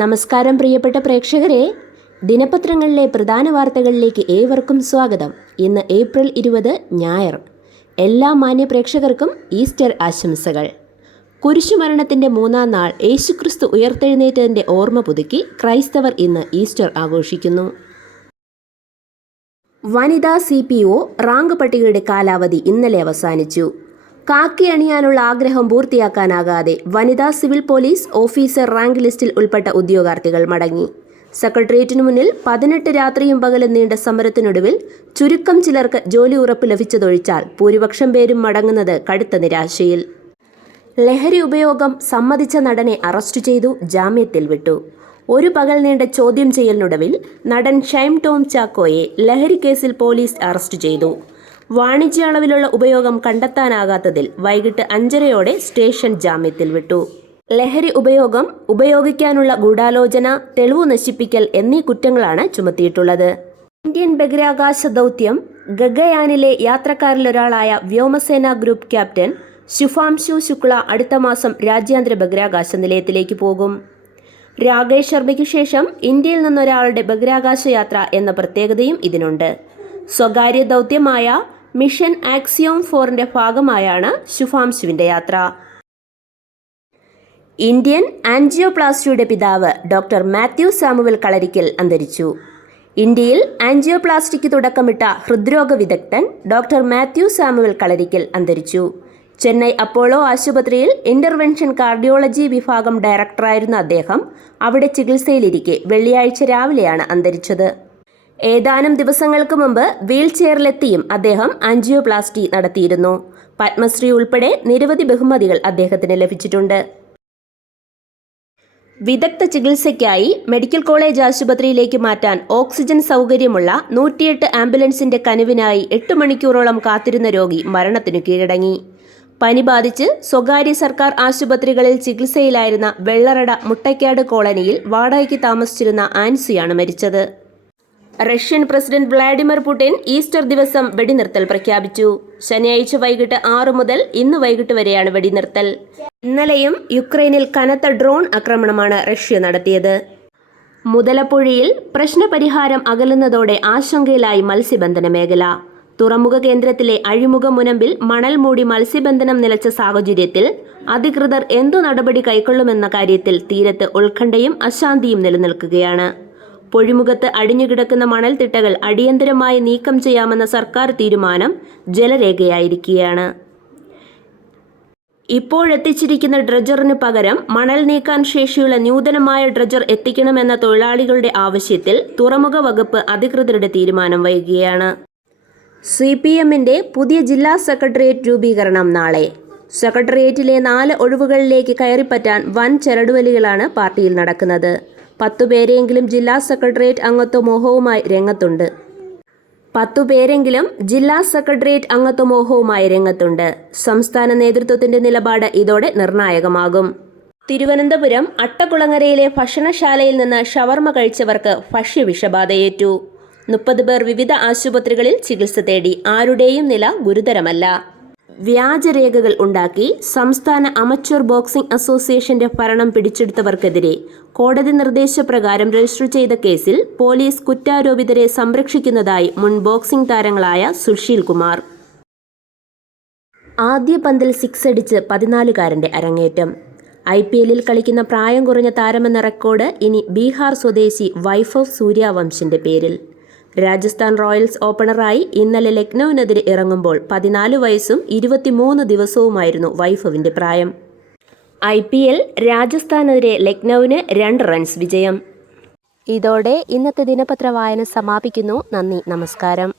നമസ്കാരം പ്രിയപ്പെട്ട പ്രേക്ഷകരെ, ദിനപത്രങ്ങളിലെ പ്രധാന വാർത്തകളിലേക്ക് ഏവർക്കും സ്വാഗതം. ഇന്ന് ഏപ്രിൽ 20 ഞായർ. എല്ലാ മാന്യ പ്രേക്ഷകർക്കും ഈസ്റ്റർ ആശംസകൾ. കുരിശുമരണത്തിൻ്റെ 3-ാം നാൾ യേശുക്രിസ്തു ഉയർത്തെഴുന്നേറ്റതിൻ്റെ ഓർമ്മ പുതുക്കി ക്രൈസ്തവർ ഇന്ന് ഈസ്റ്റർ ആഘോഷിക്കുന്നു. വനിതാ CPO റാങ്ക് പട്ടികയുടെ കാലാവധി ഇന്നലെ അവസാനിച്ചു. കാക്കി അണിയാനുള്ള ആഗ്രഹം പൂർത്തിയാക്കാനാകാതെ വനിതാ സിവിൽ പോലീസ് ഓഫീസർ റാങ്ക് ലിസ്റ്റിൽ ഉൾപ്പെട്ട ഉദ്യോഗാർത്ഥികൾ മടങ്ങി. സെക്രട്ടേറിയറ്റിനു മുന്നിൽ 18 രാത്രിയും പകലും നീണ്ട സമരത്തിനൊടുവിൽ ചുരുക്കം ചിലർക്ക് ജോലി ഉറപ്പ് ലഭിച്ചതൊഴിച്ചാൽ ഭൂരിപക്ഷം പേരും മടങ്ങുന്നത് കടുത്ത നിരാശയിൽ. ലഹരി ഉപയോഗം സമ്മതിച്ച നടനെ അറസ്റ്റ് ചെയ്തു, ജാമ്യത്തിൽ വിട്ടു. ഒരു പകൽ നീണ്ട ചോദ്യം ചെയ്യലിനൊടുവിൽ നടൻ ഷൈം ടോം ചാക്കോയെ ലഹരി കേസിൽ പോലീസ് അറസ്റ്റ് ചെയ്തു. വാണിജ്യ അളവിലുള്ള ഉപയോഗം കണ്ടെത്താനാകാത്തതിൽ വൈകിട്ട് 5:30 സ്റ്റേഷൻ ജാമ്യത്തിൽ വിട്ടു. ലഹരി ഉപയോഗം, ഉപയോഗിക്കാനുള്ള ഗൂഢാലോചന, തെളിവു നശിപ്പിക്കൽ എന്നീ കുറ്റങ്ങളാണ് ചുമത്തിയിട്ടുള്ളത്. ഇന്ത്യൻ ബഹിരാകാശ ദൗത്യം ഗഗയാനിലെ യാത്രക്കാരിലൊരാളായ വ്യോമസേന ഗ്രൂപ്പ് ക്യാപ്റ്റൻ ശുഭാംശു ശുക്ല അടുത്ത മാസം രാജ്യാന്തര ബഹിരാകാശ നിലയത്തിലേക്ക് പോകും. രാകേഷ് ശർമ്മയ്ക്ക് ശേഷം ഇന്ത്യയിൽ നിന്നൊരാളുടെ ബഹിരാകാശ യാത്ര എന്ന പ്രത്യേകതയും ഇതിനുണ്ട്. സ്വകാര്യ ദൗത്യമായ മിഷൻ ആക്സിയോം 4ന്റെ ഭാഗമായാണ് ശുഭാംശുവിൻ്റെ യാത്ര. ഇന്ത്യൻ ആൻജിയോപ്ലാസ്റ്റിയുടെ പിതാവ് ഡോക്ടർ മാത്യു സാമുവൽ കളരിക്കൽ അന്തരിച്ചു. ഇന്ത്യയിൽ ആൻജിയോപ്ലാസ്റ്റിക്ക് തുടക്കമിട്ട ഹൃദ്രോഗ വിദഗ്ധൻ ഡോക്ടർ മാത്യു സാമുവൽ കളരിക്കൽ അന്തരിച്ചു. ചെന്നൈ അപ്പോളോ ആശുപത്രിയിൽ ഇന്റർവെൻഷൻ കാർഡിയോളജി വിഭാഗം ഡയറക്ടറായിരുന്ന അദ്ദേഹം അവിടെ ചികിത്സയിലിരിക്കെ വെള്ളിയാഴ്ച രാവിലെയാണ് അന്തരിച്ചത്. ഏതാനും ദിവസങ്ങൾക്ക് മുമ്പ് വീൽ ചെയറിലെത്തിയും അദ്ദേഹം ആൻജിയോപ്ലാസ്റ്റി നടത്തിയിരുന്നു. പത്മശ്രീ ഉൾപ്പെടെ നിരവധി ബഹുമതികൾ അദ്ദേഹത്തിന് ലഭിച്ചിട്ടുണ്ട്. വിദഗ്ധ ചികിത്സയ്ക്കായി മെഡിക്കൽ കോളേജ് ആശുപത്രിയിലേക്ക് മാറ്റാൻ ഓക്സിജൻ സൗകര്യമുള്ള 108 ആംബുലൻസിന്റെ കനിവിനായി 8 മണിക്കൂറോളം കാത്തിരുന്ന രോഗി മരണത്തിനു കീഴടങ്ങി. പനി ബാധിച്ച് സ്വകാര്യ സർക്കാർ ആശുപത്രികളിൽ ചികിത്സയിലായിരുന്ന വെള്ളറട മുട്ടയ്ക്കാട് കോളനിയിൽ വാടകയ്ക്ക് താമസിച്ചിരുന്ന ആൻസിയാണ് മരിച്ചത്. Russian president Vladimir Putin Easter ദിവസം വെടിനിർത്തൽ പ്രഖ്യാപിച്ചു. ശനിയാഴ്ച വൈകിട്ട് 6 മുതൽ ഇന്ന് വൈകിട്ട് വരെയാണ് വെടിനിർത്തൽ. ഇന്നലെയും യുക്രൈനിൽ കനത്ത ഡ്രോൺ ആക്രമണമാണ് റഷ്യ നടത്തിയത്. മുതലപ്പുഴയിൽ പ്രശ്നപരിഹാരം അകലുന്നതോടെ ആശങ്കയിലായി മത്സ്യബന്ധന മേഖല. തുറമുഖ കേന്ദ്രത്തിലെ അഴിമുഖ മുനമ്പിൽ മണൽ മൂടി മത്സ്യബന്ധനം നിലച്ച സാഹചര്യത്തിൽ അധികൃതർ എന്തു നടപടി കൈക്കൊള്ളുമെന്ന കാര്യത്തിൽ തീരത്ത് ഉത്കണ്ഠയും അശാന്തിയും നിലനിൽക്കുകയാണ്. പൊഴിമുഖത്ത് അടിഞ്ഞുകിടക്കുന്ന മണൽത്തിട്ടകൾ അടിയന്തരമായി നീക്കം ചെയ്യാമെന്ന സർക്കാർ തീരുമാനം ജലരേഖയായിരിക്കുകയാണ്. ഇപ്പോഴെത്തിച്ചിരിക്കുന്ന ഡ്രഡ്ജറിന് പകരം മണൽ നീക്കാൻ ശേഷിയുള്ള നൂതനമായ ഡ്രഡ്ജർ എത്തിക്കണമെന്ന തൊഴിലാളികളുടെ ആവശ്യത്തിൽ തുറമുഖ വകുപ്പ് അധികൃതരുടെ തീരുമാനം വൈകുകയാണ്. CPMന്റെ പുതിയ ജില്ലാ സെക്രട്ടേറിയറ്റ് രൂപീകരണം നാളെ. സെക്രട്ടേറിയറ്റിലെ 4 ഒഴിവുകളിലേക്ക് കയറിപ്പറ്റാൻ വൻ ചരടുവലികളാണ് പാർട്ടിയിൽ നടക്കുന്നത്. 10 പേരെങ്കിലും ജില്ലാ സെക്രട്ടേറിയറ്റ് അംഗത്വ മോഹവുമായി രംഗത്തുണ്ട്. സംസ്ഥാന നേതൃത്വത്തിന്റെ നിലപാട് ഇതോടെ നിർണായകമാകും. തിരുവനന്തപുരം അട്ടക്കുളങ്ങരയിലെ ഭക്ഷണശാലയിൽ നിന്ന് ഷവർമ കഴിച്ചവർക്ക് ഭക്ഷ്യവിഷബാധയേറ്റു. 30 പേർ വിവിധ ആശുപത്രികളിൽ ചികിത്സ തേടി. ആരുടെയും നില ഗുരുതരമല്ല. വ്യാജരേഖകൾ ഉണ്ടാക്കി സംസ്ഥാന അമച്വർ ബോക്സിംഗ് അസോസിയേഷന്റെ ഭരണം പിടിച്ചെടുത്തവർക്കെതിരെ കോടതി നിർദ്ദേശപ്രകാരം രജിസ്റ്റർ ചെയ്ത കേസിൽ പോലീസ് കുറ്റാരോപിതരെ സംരക്ഷിക്കുന്നതായി മുൻ ബോക്സിംഗ് താരങ്ങളായ സുശീൽ കുമാർ. ആദ്യ പന്തിൽ 6 അടിച്ച് 14-കാരന്റെ അരങ്ങേറ്റം. IPLൽ കളിക്കുന്ന പ്രായം കുറഞ്ഞ താരമെന്ന റെക്കോർഡ് ഇനി ബീഹാർ സ്വദേശി വൈഭവ് സൂര്യവംശിന്റെ പേരിൽ. രാജസ്ഥാൻ റോയൽസ് ഓപ്പണറായി ഇന്നലെ ലക്നൌവിനെതിരെ ഇറങ്ങുമ്പോൾ 14 വയസ്സും 23 ദിവസവുമായിരുന്നു വൈഭവിന്റെ പ്രായം. IPL രാജസ്ഥാനെതിരെ ലക്നൌവിന് 2 റൺസ് വിജയം. ഇതോടെ ഇന്നത്തെ ദിനപത്ര വായന സമാപിക്കുന്നു. നന്ദി, നമസ്കാരം.